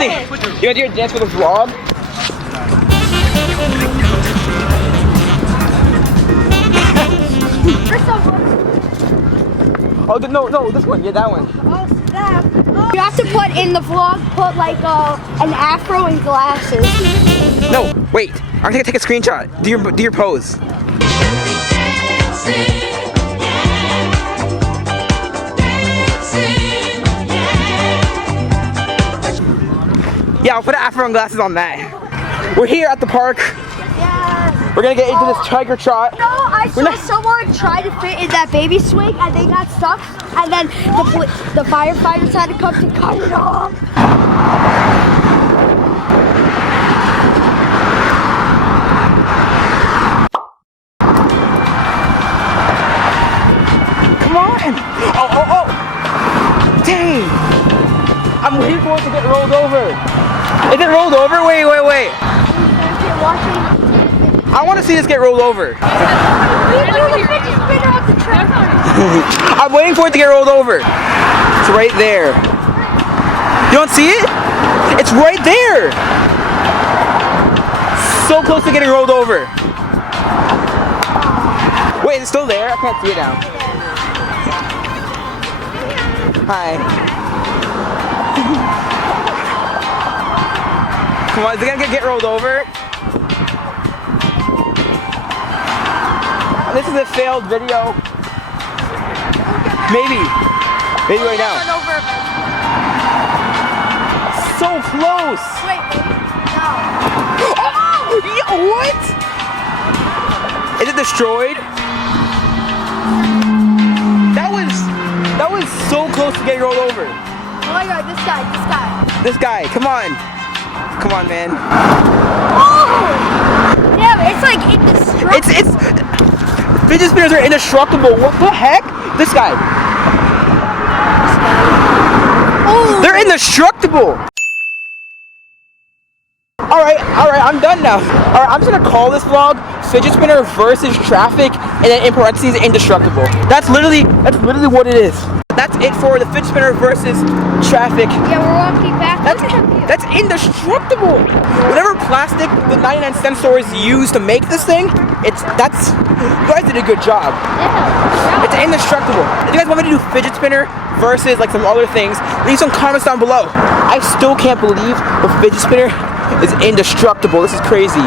think? You wanna do your dance for the vlog? Oh, no, this one. Yeah, that one. Oh, snap. You have to put in the vlog, put like an afro and glasses. No, wait. I'm gonna take a screenshot. Do your pose. Yeah, I'll put an afro and glasses on that. We're here at the park. Yeah. We're gonna get into this tiger trot. No, I saw someone try to fit in that baby swing and they got stuck, and then the firefighters had to come to cut it off. Come on! Oh! Dang! I'm waiting for it to get rolled over. Is it rolled over? Wait. I want to see this get rolled over. I'm waiting for it to get rolled over. It's right there. You don't see it? It's right there. So close to getting rolled over. Wait, it's still there? I can't see it now. Hi. Come on, is it gonna get rolled over? This is a failed video. Maybe right now. So close. Wait, no. Oh, yeah, what? Is it destroyed? That was so close to getting rolled over. Oh my God, this guy. This guy, come on, man. Oh! Yeah, it's like indestructible. It's fidget spinners are indestructible. What the heck? This guy. Oh. They're indestructible. All right, I'm done now. All right, I'm just gonna call this vlog Fidget Spinner versus Traffic, and then in parentheses, Indestructible. That's literally what it is. That's it for the Fidget Spinner versus Traffic. Yeah, we're walking back. That's indestructible. Whatever plastic the 99-cent stores use to make this thing, you guys did a good job. Yeah. It's indestructible. If you guys want me to do Fidget Spinner versus like some other things, leave some comments down below. I still can't believe the Fidget Spinner is indestructible. This is crazy.